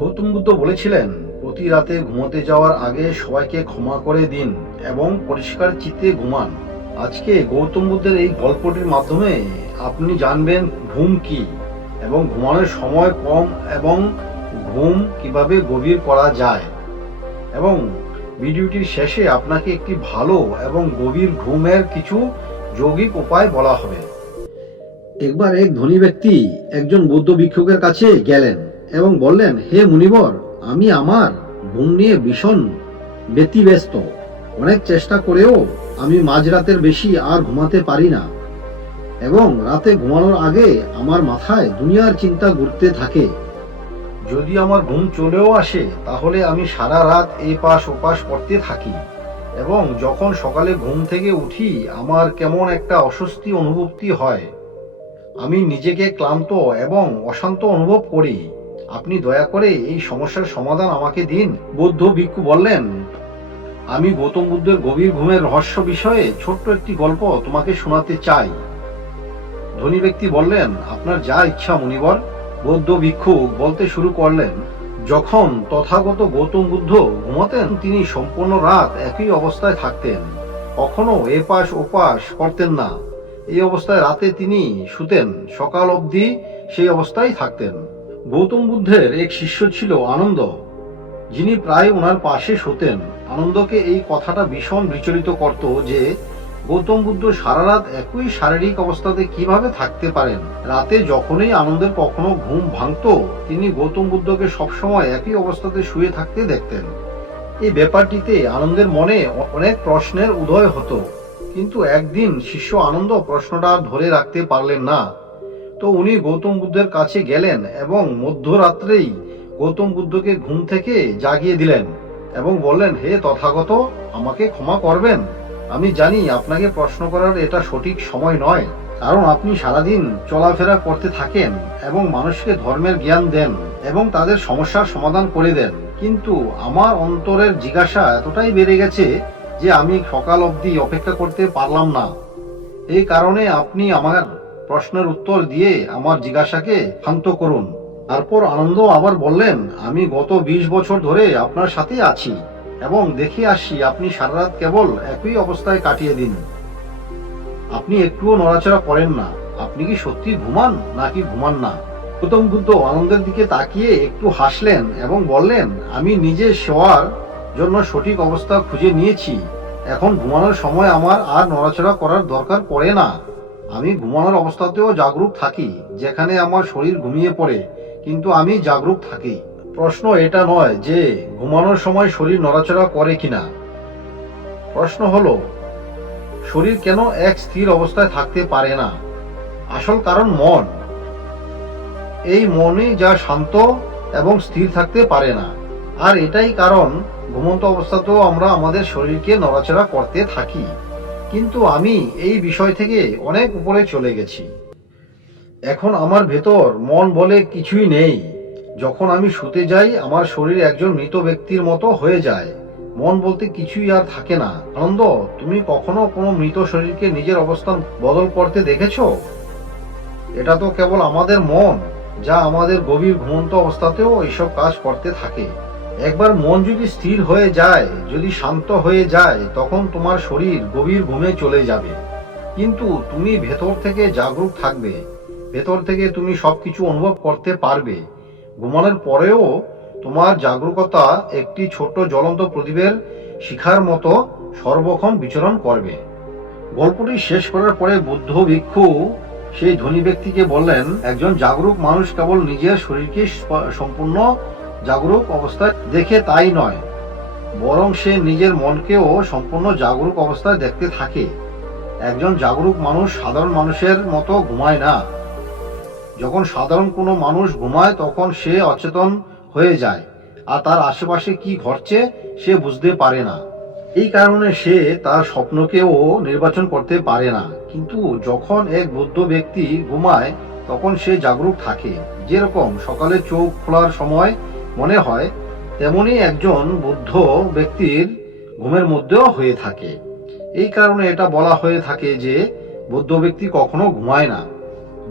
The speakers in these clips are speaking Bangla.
গৌতম বুদ্ধ বলেছিলেন, প্রতি রাতে ঘুমোতে যাওয়ার আগে সবাইকে ক্ষমা করে দিন এবং পরিষ্কার চিত্তে ঘুমান। আজকে গৌতম বুদ্ধের এই গল্পটির মাধ্যমে আপনি জানবেন ঘুম কি এবং ঘুমানোর সময় কম এবং ঘুম কিভাবে গভীর করা যায়। এবং ভিডিওটির শেষে আপনাকে একটি ভালো এবং গভীর ঘুমের কিছু যৌগিক উপায় বলা হবে। একবার এক ধনী ব্যক্তি একজন বৌদ্ধ ভিক্ষুকের কাছে গেলেন এবং বললেন, হে মুনিবর, আমি আমার ঘুম নিয়ে ভীষণ ব্যতিব্যস্ত। অনেক চেষ্টা করেও আমি মাঝরাতের বেশি আর ঘুমাতে পারি না এবং রাতে ঘুমানোর আগে আমার মাথায় দুনিয়ার চিন্তা ঘুরতে থাকে। যদি আমার ঘুম চলেও আসে তাহলে আমি সারা রাত এই পাশ ওপাশ করতে থাকি এবং যখন সকালে ঘুম থেকে উঠি আমার কেমন একটা অস্বস্তি অনুভূতি হয়। আমি নিজেকে ক্লান্ত এবং অশান্ত অনুভব করি। আপনি দয়া করে এই সমস্যার সমাধান আমাকে দিন। বৌদ্ধ ভিক্ষু বললেন, আমি গৌতম বুদ্ধের গভীর ঘুমের রহস্য বিষয়ে ছোট্ট একটি গল্প তোমাকে শোনাতে চাই। ধনী ব্যক্তি বললেন, আপনার যা ইচ্ছা মুনিবর। বৌদ্ধ ভিক্ষু বলতে শুরু করলেন, যখন তথাগত গৌতম বুদ্ধ ঘুমাতেন তিনি সম্পূর্ণ রাত একই অবস্থায় থাকতেন, কখনো এপাশ ওপাশ করতেন না। এই অবস্থায় রাতে তিনি শুতেন, সকাল অবধি সেই অবস্থায় থাকতেন। গৌতম বুদ্ধের এক শিষ্য ছিল আনন্দ, যিনি প্রায় ওনার পাশে শুতেন। আনন্দকে এই কথাটা ভীষণ বিচলিত করত যে গৌতম বুদ্ধ সারা রাত একই শারীরিক অবস্থাতে কিভাবে থাকতে পারেন। রাতে যখনই আনন্দের কখনো ঘুম ভাঙতো তিনি গৌতম বুদ্ধকে সবসময় একই অবস্থাতে শুয়ে থাকতে দেখতেন। এই ব্যাপারটিতে আনন্দের মনে অনেক প্রশ্নের উদয় হতো, কিন্তু একদিন শিষ্য আনন্দ প্রশ্নটা ধরে রাখতে পারলেন না। তো উনি গৌতম বুদ্ধের কাছে গেলেন এবং মধ্যরাত্রেই গৌতম বুদ্ধকে ঘুম থেকে জাগিয়ে দিলেন এবং বললেন, হে তথাগত, আমাকে ক্ষমা করবেন। আমি জানি আপনাকে প্রশ্ন করার এটা সঠিক সময় নয়, কারণ আপনি সারাদিন চলাফেরা করতে থাকেন এবং মানুষকে ধর্মের জ্ঞান দেন এবং তাদের সমস্যার সমাধান করে দেন। কিন্তু আমার অন্তরের জিজ্ঞাসা এতটাই বেড়ে গেছে যে আমি সকাল অবধি অপেক্ষা করতে পারলাম না। এই কারণে আপনি আমার প্রশ্নের উত্তর দিয়ে আমার জিজ্ঞাসাকে শান্ত করুন। তারপর আনন্দ আবার বললেন, আমি গত 20 বছর ধরে আপনার সাথে আছি এবং দেখে আসছি আপনি সারা রাত কেবল একই অবস্থায় কাটিয়ে দিন। আপনি একটুও নড়াচড়া করেন না। আপনি কি সত্যি ঘুমান নাকি ঘুমান না? গৌতম বুদ্ধ আনন্দের দিকে তাকিয়ে একটু হাসলেন এবং বললেন, আমি নিজে শোয়ার জন্য সঠিক অবস্থা খুঁজে নিয়েছি। এখন ঘুমানোর সময় আমার আর নড়াচড়া করার দরকার পড়ে না। আমি ঘুমানোর অবস্থাতেও জাগরুক থাকি, যেখানে আমার শরীর ঘুমিয়ে পড়ে কিন্তু আমি জাগরুক থাকি। প্রশ্ন এটা নয় যে ঘুমানোর সময় শরীর নড়াচড়া করে কিনা। প্রশ্ন হলো, শরীর কেন এক স্থির অবস্থায় থাকতে পারে না? আসল কারণ মন। এই মনই যা শান্ত এবং স্থির থাকতে পারে না। আর এটাই কারণ ঘুমন্ত অবস্থাতেও আমরা আমাদের শরীরকে নড়াচড়া করতে থাকি। কিন্তু আমি এই বিষয় থেকে অনেক উপরে চলে গেছি। এখন আমার ভেতর মন বলে কিছুই নেই। যখন আমি শুতে যাই আমার শরীর একজন মৃত ব্যক্তির মতো হয়ে যায়। মন বলতে কিছুই আর থাকে না। আনন্দ, তুমি কখনো কোনো মৃত শরীরকে নিজের অবস্থান বদল করতে দেখেছো? এটা তো কেবল আমাদের মন, যা আমাদের গভীর ঘুমন্ত অবস্থাতেও এইসব কাজ করতে থাকে। একবার মন যদি স্থির হয়ে যায়, যদি শান্ত হয়ে যায়, তখন তোমার শরীর গভীর ঘুমে চলে যাবে। কিন্তু তুমি ভেতর থেকে জাগরুক থাকবে। ভেতর থেকে তুমি সবকিছু অনুভব করতে পারবে। ঘুমানোর পরেও তোমার জাগরুকতা একটি ছোট্ট জ্বলন্ত প্রদীপের শিখার মতো সর্বক্ষণ বিচরণ করবে। গল্পটি শেষ করার পরে বুদ্ধ ভিক্ষু সেই ধনী ব্যক্তিকে বললেন, একজন জাগরুক মানুষ কেবল নিজের শরীরকে সম্পূর্ণ জাগরুক অবস্থায় দেখে তাই নয়, বরং সে নিজের মনকেও সম্পূর্ণ জাগরুক অবস্থায় দেখতে থাকে। একজন জাগরুক মানুষ সাধারণ মানুষের মতো ঘুমায় না। যখন সাধারণ কোনো মানুষ ঘুমায় তখন সে অচেতন হয়ে যায় আর তার আশেপাশে কি ঘটছে সে বুঝতে পারে না। এই কারণে সে তার স্বপ্নকেও নির্বাচন করতে পারে না। কিন্তু যখন এক বৌদ্ধ ব্যক্তি ঘুমায় তখন সে জাগরুক থাকে। যেরকম সকালে চোখ খোলার সময় মনে হয়, তেমনি একজন বৌদ্ধ ব্যক্তির ঘুমের মধ্যেও হয়ে থাকে। এই কারণে এটা বলা হয়ে থাকে যে বৌদ্ধ ব্যক্তি কখনো ঘুমায় না।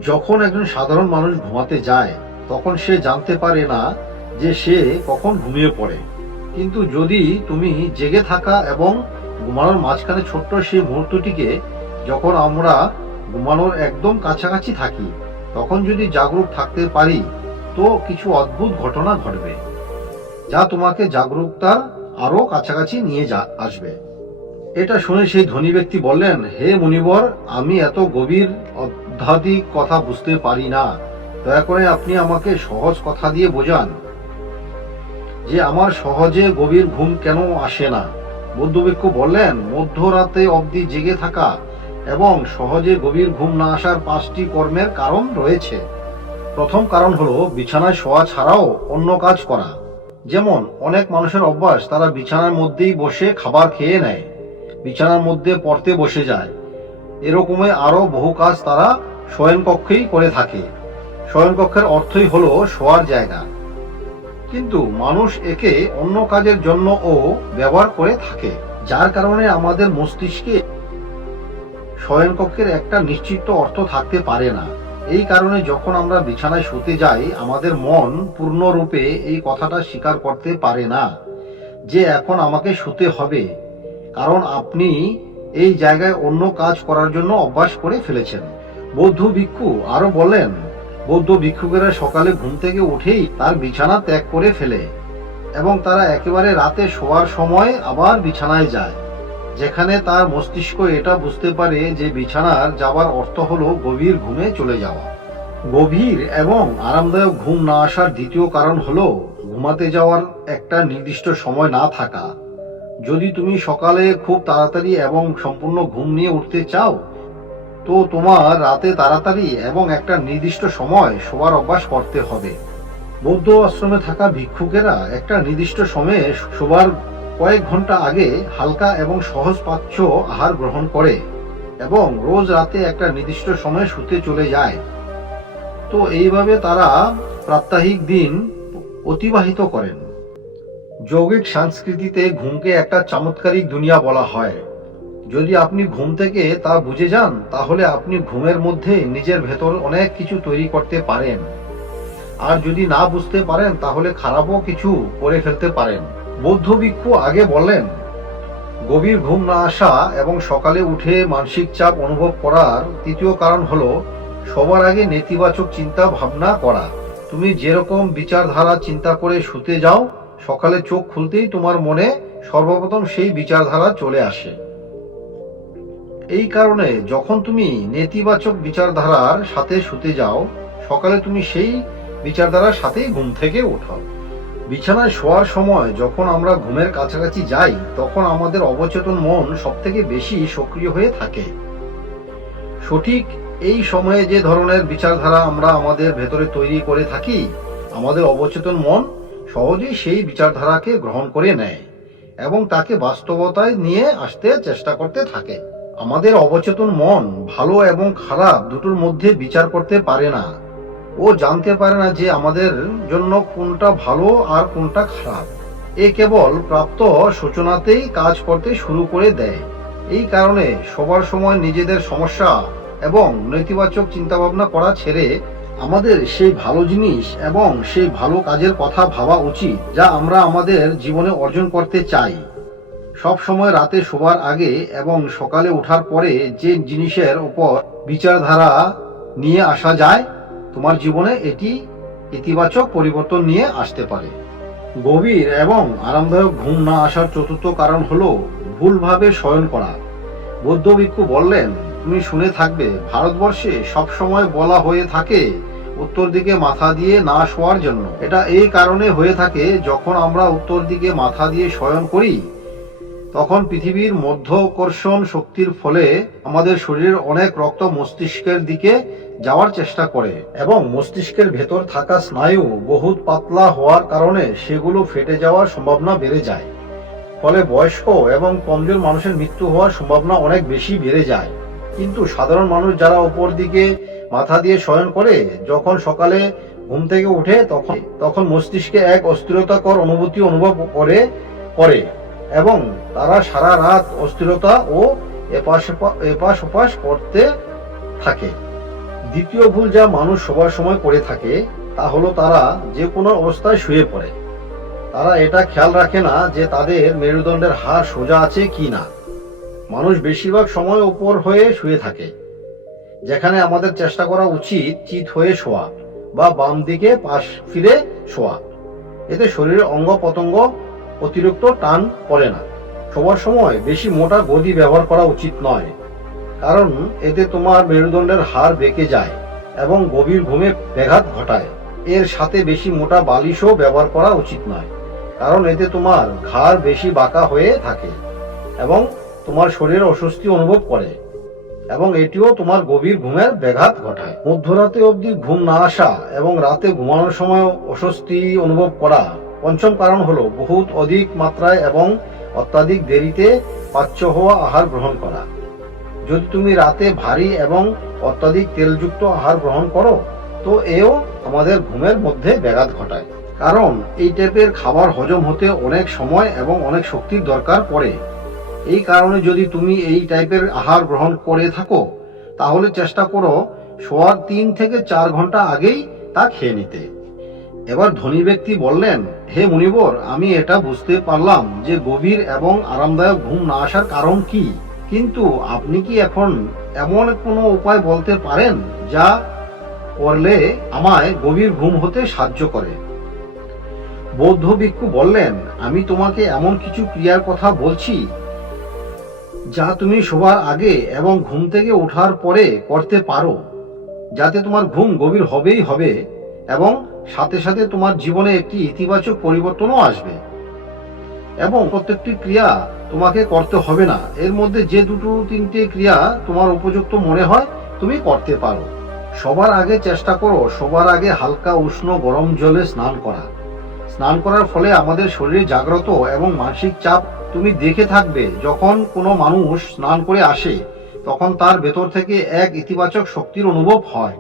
যখন একজন সাধারণ মানুষ ঘুমাতে যায় তখন সে জানতে পারে না যে সে কখন ঘুমিয়ে পড়ে। কিন্তু যদি তুমি জেগে থাকা এবং ঘুমানোর মাঝখানে ছোট্ট সেই মুহূর্তটিকে, যখন আমরা ঘুমানোর একদম কাছাকাছি থাকি, তখন যদি জাগরুক থাকতে পারি, তো কিছু অদ্ভুত ঘটনা ঘটবে যা তোমাকে জাগরুকতার আরো কাছাকাছি নিয়ে আসবে। এটা শুনে সেই ধনী ব্যক্তি বললেন, হে মুনিবর, আমি এত গভীর আধ্যাত্মিক কথা বুঝতে পারি না, দয়া করে আপনি আমাকে সহজ কথা দিয়ে বোঝান যে আমার সহজে গভীর ঘুম কেন আসে না। বৌদ্ধ ভিক্ষু বললেন, মধ্যরাতে অবধি জেগে থাকা এবং সহজে গভীর ঘুম না আসার 5টি কর্মের কারণ রয়েছে। প্রথম কারণ হলো বিছানায় শোয়া ছাড়াও অন্য কাজ করা। যেমন অনেক মানুষের অভ্যাস, তারা বিছানার মধ্যেই বসে খাবার খেয়ে নেয়, বিছানার মধ্যে পড়তে বসে যায়। এরকমই আরো বহু কাজ তারা শয়নকক্ষেই করে থাকে। শয়নকক্ষের অর্থই হলো শোয়ার জায়গা, কিন্তু মানুষ একে অন্য কাজের জন্যও ব্যবহার করে থাকে, যার কারণে আমাদের মস্তিষ্কে শয়নকক্ষের একটা নিশ্চিত অর্থ থাকতে পারে না। এই কারণে যখন আমরা বিছানায় শুতে যাই, আমাদের মন পূর্ণরূপে এই কথাটা স্বীকার করতে পারে না যে এখন আমাকে শুতে হবে, কারণ আপনি এই জায়গায় অন্য কাজ করার জন্য অভ্যাস করে ফেলেছেন। বৌদ্ধ ভিক্ষু আরো বলেন, বৌদ্ধ ভিক্ষুকেরা সকালে ঘুম থেকে উঠেই তার বিছানা ত্যাগ করে ফেলে এবং তারা একেবারে রাতে শোয়ার সময় আবার বিছানায় যায়, যেখানে তার মস্তিষ্ক এটা বুঝতে পারে যে বিছানার যাওয়ার অর্থ হলো গভীর ঘুমে চলে যাওয়া। গভীর এবং আরামদায়ক ঘুম না আসার দ্বিতীয় কারণ হলো ঘুমাতে যাওয়ার একটা নির্দিষ্ট সময় না থাকা। যদি তুমি সকালে খুব তাড়াতাড়ি এবং সম্পূর্ণ ঘুম নিয়ে উঠতে চাও, তো তোমার রাতে তাড়াতাড়ি এবং একটা নির্দিষ্ট সময় শোয়ার অভ্যাস করতে হবে। বৌদ্ধ আশ্রমে থাকা ভিক্ষুকেরা একটা নির্দিষ্ট সময়ে শোবার কয়েক ঘন্টা আগে হালকা এবং সহজ পাচ্য আহার গ্রহণ করে এবং রোজ রাতে একটা নির্দিষ্ট সময়ে শুতে চলে যায়। তো এইভাবে তারা প্রাত্যহিক দিন অতিবাহিত করেন। যৌগিক সংস্কৃতিতে ঘুমকে একটা চমৎকারিক দুনিয়া বলা হয়। যদি আপনি ঘুম থেকে তা বুঝে যান, তাহলে আপনি ঘুমের মধ্যে নিজের ভেতর অনেক কিছু তৈরি করতে পারেন। আর যদি না বুঝতে পারেন, তাহলে খারাপও কিছু করে ফেলতে পারেন। বৌদ্ধ ভিক্ষু আগে বললেন, গভীর ঘুম না আসা এবং সকালে উঠে মানসিক চাপ অনুভব করার তৃতীয় কারণ হলো সবার আগে নেতিবাচক চিন্তা ভাবনা করা। তুমি যেরকম বিচারধারা চিন্তা করে শুতে যাও, সকালে চোখ খুলতেই তোমার মনে সর্বপ্রথম সেই বিচারধারা চলে আসে। এই কারণে যখন তুমি নেতিবাচক বিচারধারার সাথে শুতে যাও, সকালে তুমি সেই বিচারধারার সাথেই ঘুম থেকে ওঠো। বিছানায় শোয়ার সময় যখন আমরা ঘুমের কাছাকাছি যাই, তখন আমাদের অবচেতন মন সবথেকে বেশি সক্রিয় হয়ে থাকে। সঠিক এই সময়ে যে ধরনের বিচারধারা আমরা আমাদের ভেতরে তৈরি করে থাকি, আমাদের অবচেতন মন সহজেই সেই বিচারধারাকে গ্রহণ করে নেয় এবং তাকে বাস্তবতায় নিয়ে আসতে চেষ্টা করতে থাকে। আমাদের অবচেতন মন ভালো এবং খারাপ দুটোর মধ্যে বিচার করতে পারে না। ও জানতে পারে না যে আমাদের জন্য কোনটা ভালো আর কোনটা খারাপ। এ কেবল প্রাপ্ত সূচনাতেই কাজ করতে শুরু করে দেয়। এই কারণে সবার সময় নিজেদের সমস্যা এবং নেতিবাচক চিন্তাভাবনা করা ছেড়ে আমাদের সেই ভালো জিনিস এবং সেই ভালো কাজের কথা ভাবা উচিত যা আমরা আমাদের জীবনে অর্জন করতে চাই। সব সময় রাতে শোবার আগে এবং সকালে ওঠার পরে যে জিনিসের উপর বিচারধারা নিয়ে আসা যায়, তোমার জীবনে এটি ইতিবাচক পরিবর্তন নিয়ে আসতে পারে। গভীর এবং আরামদায়ক ঘুম না আসার চতুর্থ কারণ হলো ভুলভাবে শয়ন করা। বৌদ্ধ ভিক্ষু বললেন, তুমি শুনে থাকবে, ভারতবর্ষে সব সময় বলা হয়ে থাকে উত্তর দিকে মাথা দিয়ে না শোয়ার জন্য। এটা এই কারণে হয়ে থাকে, যখন আমরা উত্তর দিকে মাথা দিয়ে শয়ন করি, তখন পৃথিবীর মধ্যাকর্ষণ শক্তির ফলে আমাদের শরীরের অনেক রক্ত মস্তিষ্কের দিকে যাওয়ার চেষ্টা করে এবং মস্তিষ্কের ভেতর থাকা স্নায়ু বহুত পাতলা হওয়ার কারণে সেগুলো ফেটে যাওয়ার সম্ভাবনা বেড়ে যায়। ফলে বয়স্ক এবং কমজোর মানুষের মৃত্যু হওয়ার সম্ভাবনা অনেক বেশি বেড়ে যায়। কিন্তু সাধারণ মানুষ যারা উপর দিকে মাথা দিয়ে শয়ন করে, যখন সকালে ঘুম থেকে উঠে তখন মস্তিষ্কে এক অস্থিরতাকর অনুভূতি অনুভব করে এবং তারা সারা রাত অস্থিরতা ও এপাশ ওপাশ করতে থাকে। দ্বিতীয় ভুল যা মানুষ সবার সময় করে থাকে, তা হলো তারা যে কোনো অবস্থায় শুয়ে পড়ে। তারা এটা খেয়াল রাখে না যে তাদের মেরুদণ্ডের হাড় সোজা আছে কি না। মানুষ বেশিরভাগ সময় উপর হয়ে শুয়ে থাকে, যেখানে আমাদের চেষ্টা করা উচিত চিত হয়ে শোয়া বা বাম দিকে পাশ ফিরে শোয়া। এতে শরীরের অঙ্গ প্রত্যঙ্গ অতিরিক্ত টান পড়ে না। শোবার সময় বেশি মোটা গদি ব্যবহার করা উচিত নয়, কারণ এতে তোমার মেরুদণ্ডের হাড় বেঁকে যায় এবং গভীর ঘুমে ব্যাঘাত ঘটায়। এর সাথে বেশি মোটা বালিশও ব্যবহার করা উচিত নয়, কারণ এতে তোমার ঘাড় বেশি বাঁকা হয়ে থাকে এবং তোমার শরীর অস্বস্তি অনুভব করে এবং এটিও তোমার গভীর ঘুমের ব্যাঘাত ঘটায়। মধ্যরাতে অবধি ঘুম না আসা এবং রাতে ঘুমানোর সময় অস্বস্তি অনুভব করা। পঞ্চম কারণ হলো বহুত অধিক মাত্রায় এবং অত্যাধিক দেরিতে পাচ্য হওয়া আহার গ্রহণ করা। যদি তুমি রাতে ভারী এবং অত্যাধিক তেলযুক্ত আহার গ্রহণ করো, তো এও আমাদের ঘুমের মধ্যে ব্যাঘাত ঘটায়, কারণ এই টাইপের খাবার হজম হতে অনেক সময় এবং অনেক শক্তির দরকার পড়ে। এই কারণে যদি তুমি এই টাইপের আহার গ্রহণ করে থাকো, তাহলে চেষ্টা করো শোয়ার 3 থেকে 4 ঘন্টা আগেই তা খেয়ে নিতে। এবার ধনী ব্যক্তি বললেন, হে মুনিবর, আমি এটা বুঝতে পারলাম যে গভীর এবং আরামদায়ক ঘুম না আসার কারণ কি, কিন্তু আপনি কি এখন এমন কোনো উপায় বলতে পারেন যা করলে আমায় গভীর ঘুম হতে সাহায্য করে? বৌদ্ধ ভিক্ষু বললেন, আমি তোমাকে এমন কিছু ক্রিয়ার কথা বলছি যা তুমি শোবার আগে এবং ঘুম থেকে ওঠার পরে করতে পারো, যাতে তোমার ঘুম গভীর হবেই হবে এবং সাথে সাথে তোমার জীবনে একটি ইতিবাচক পরিবর্তনও আসবে। এবং প্রত্যেকটি ক্রিয়া তোমাকে করতে হবে না, এর মধ্যে যে 2-3টে ক্রিয়া তোমার উপযুক্ত মনে হয় তুমি করতে পারো। সবার আগে চেষ্টা করো সবার আগে হালকা উষ্ণ গরম জলে স্নান করা। স্নান করার ফলে আমাদের শরীরে জাগ্রত এবং মানসিক চাপ তুমি দেখে থাকবে। যখন কোনো মানুষ স্নান করে আসে, তখন তার ভেতর থেকে এক ইতিবাচক শক্তির অনুভব হয়।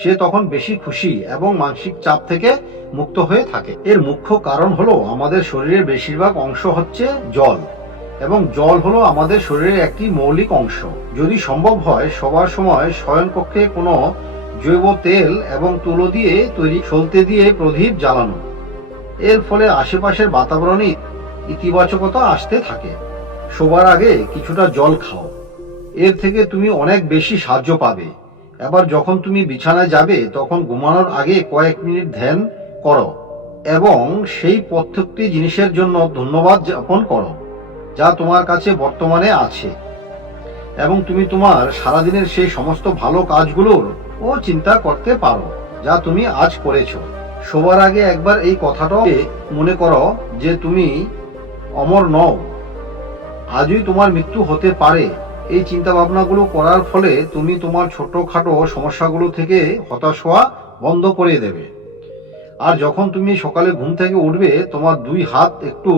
সে তখন বেশি খুশি এবং মানসিক চাপ থেকে মুক্ত হয়ে থাকে। এর মুখ্য কারণ হলো আমাদের শরীরের বেশিরভাগ অংশ হচ্ছে জল, এবং জল হলো আমাদের শরীরের একটি মৌলিক অংশ। যদি সম্ভব হয় সবার সময় শয়নকক্ষে কোনো জৈব তেল এবং তুলো দিয়ে তৈরি সলতে দিয়ে প্রদীপ জ্বালানো। এর ফলে আশেপাশের বাতাবরণে ইতিবাচকতা আসতে থাকে। শোবার আগে কিছুটা জল খাও, এর থেকে তুমি অনেক বেশি সাহায্য পাবে। এবার যখন তুমি বিছানায় যাবে, তখন ঘুমানোর আগে কয়েক মিনিট ধ্যান করো এবং সেই প্রত্যেকটি জিনিসের জন্য ধন্যবাদ জ্ঞাপন করো যা তোমার কাছে বর্তমানে আছে, এবং তুমি তোমার সারাদিনের সেই সমস্ত ভালো কাজগুলোর ও চিন্তা করতে পারো যা তুমি আজ করেছো। শোবার আগে একবার এই কথাটাও মনে করো যে তুমি অমর নও, আজই তোমার মৃত্যু হতে পারে। এই চিন্তা ভাবনাগুলো করার ফলে তুমি তোমার ছোটখাটো সমস্যাগুলো থেকে হতাশ হওয়া বন্ধ করে দেবে। আর যখন তুমি সকালে ঘুম থেকে উঠবে, তোমার 2 হাত একটু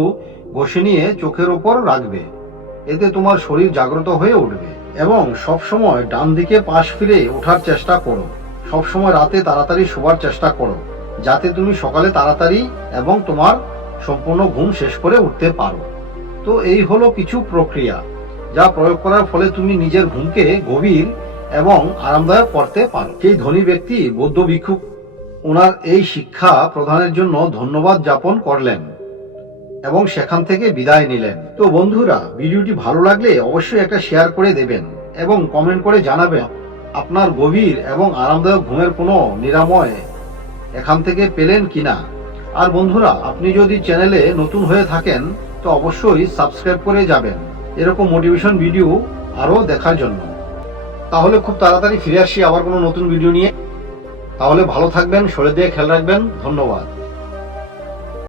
ঘষে নিয়ে চোখের ওপর রাখবে। এতে তোমার শরীর জাগ্রত হয়ে উঠবে। এবং সবসময় ডান দিকে পাশ ফিরে ওঠার চেষ্টা করো। সবসময় রাতে তাড়াতাড়ি শোবার চেষ্টা করো, যাতে তুমি সকালে তাড়াতাড়ি এবং তোমার সম্পূর্ণ ঘুম শেষ করে উঠতে পারো। তো এই হলো কিছু প্রক্রিয়া যা প্রয়োগ করার ফলে তুমি নিজের ঘুমকে গভীর এবং আরামদায়ক করতে পারো। সেই ধনী ব্যক্তি বৌদ্ধ ভিক্ষু ওনার এই শিক্ষা প্রদানের জন্য ধন্যবাদ জ্ঞাপন করলেন এবং সেখান থেকে বিদায় নিলেন। তো বন্ধুরা, ভিডিওটি ভালো লাগলে অবশ্যই একটা শেয়ার করে দেবেন এবং কমেন্ট করে জানাবেন আপনার গভীর এবং আরামদায়ক ঘুমের কোনো নিরাময় এখান থেকে পেলেন কিনা। আর বন্ধুরা, আপনি যদি চ্যানেলে নতুন হয়ে থাকেন তো অবশ্যই সাবস্ক্রাইব করে যাবেন এরকম মোটিভেশন ভিডিও আরো দেখার জন্য। তাহলে খুব তাড়াতাড়ি ফিরে আসি আবার কোনো নতুন ভিডিও নিয়ে। তাহলে ভালো থাকবেন, শরীর দিয়ে খেয়াল রাখবেন। ধন্যবাদ।